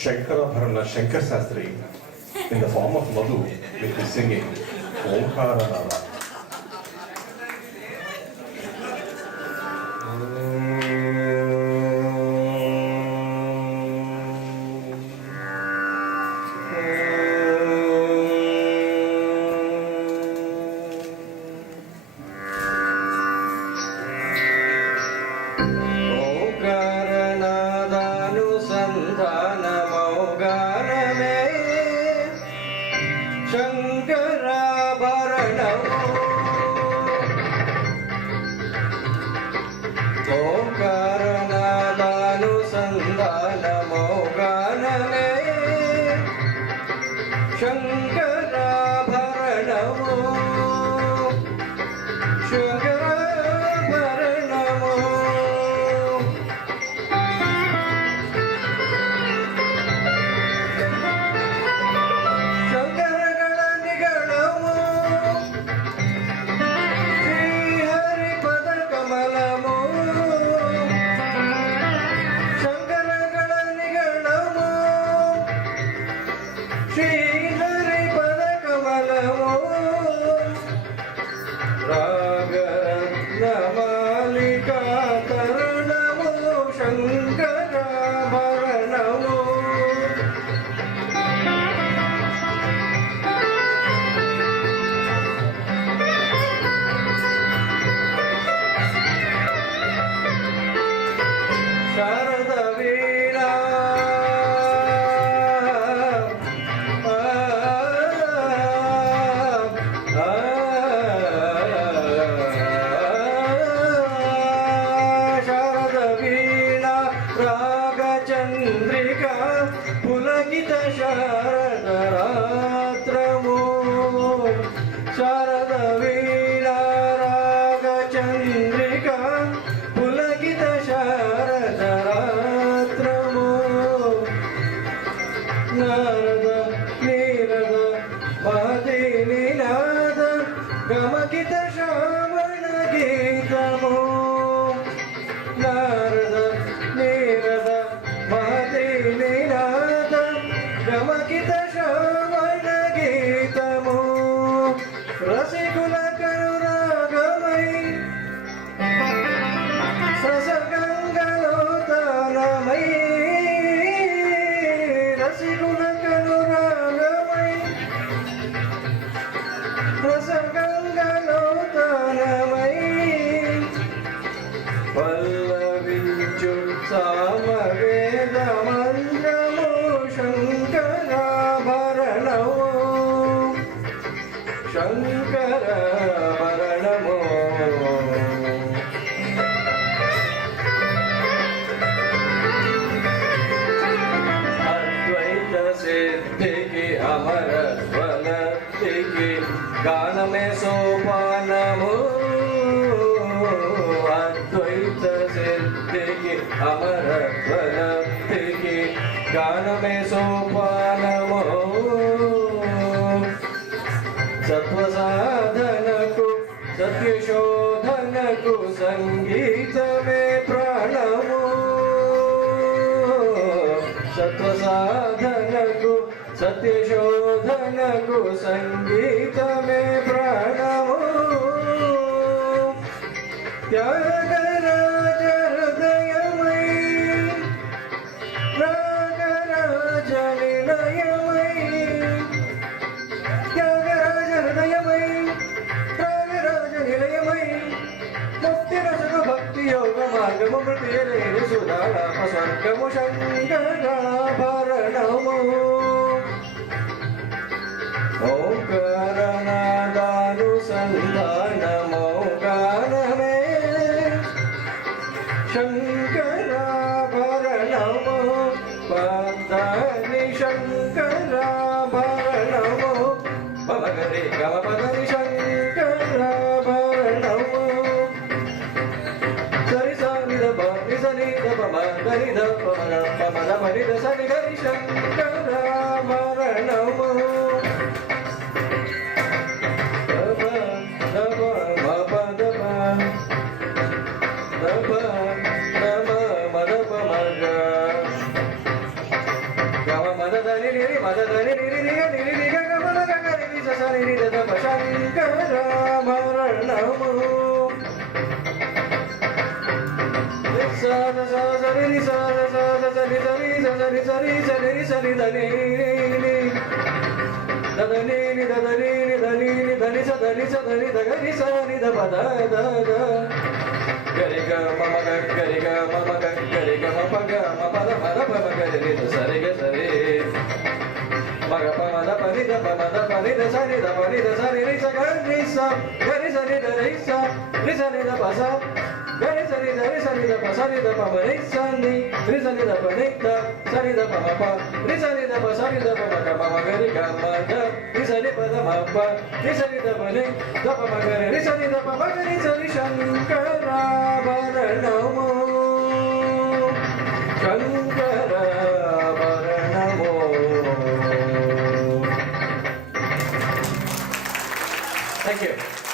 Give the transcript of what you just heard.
Shankarabharana Shankar Sastri in the form of Madhu with his singing Omkara Nada. सत्यशोधनकु संगीतमे प्रणमो Tyagaraja हृदयमयी रागराज निलयमयी Tyagaraja हृदयमयी रागराज निलयमयी मुक्तिरसग भक्ति योग मार्गमु मृतिरे सुधाराम स्वर्गमु शङ्कराभरणमो ओंकारनादानुसंधानमो गानमे शङ्कराभरणमो पदानि शङ्कराभरणमो पमगरे गमपदनि शङ्कराभरणमो सरि सनि द नि सनि द पम దని ద పమ పమద మరి ద సని గరి శంకరాభరణమో ని మద దని ని ని గ ని ని గ గ మ గ గ ని స స ని ద ద ప శంకరాభరణము సా స స ని స స స ని ద ని స ని స ని స ని స ని ద ని ని ద ద ని ని ద ద ని ని ద ని ని ద ని స ద ని స ద ని ద గ ని స ని ద ప ద ద ద గరి గ మ మ గ గరి గ మ మ గ గరి గ మ ప గ మ ప ద మ ద ప మ గ రి ని ద స రి గ స రి మ గ ప మ ద ప ని ద ప మ ద ప ని ద స ని ద ప ని ద స ని రి స గ ని స గ ని స ని ద రి స రి స ని ద ప స గ ని స ని ద రి స ని ద ప స ని ద ప మ రి స ని రి స ని ద ప ని ద స ని ద ప మ ప రి స ని ద ప స ని ద ప మ గ మ మ గ రి గ మ ద రి స ని ప ద మ ప రి స ని ద ప ని ద ప మ గ రి రి స ని ద ప మ గ రి స రి శంకరాభరణము శంకరాభరణము. Thank you.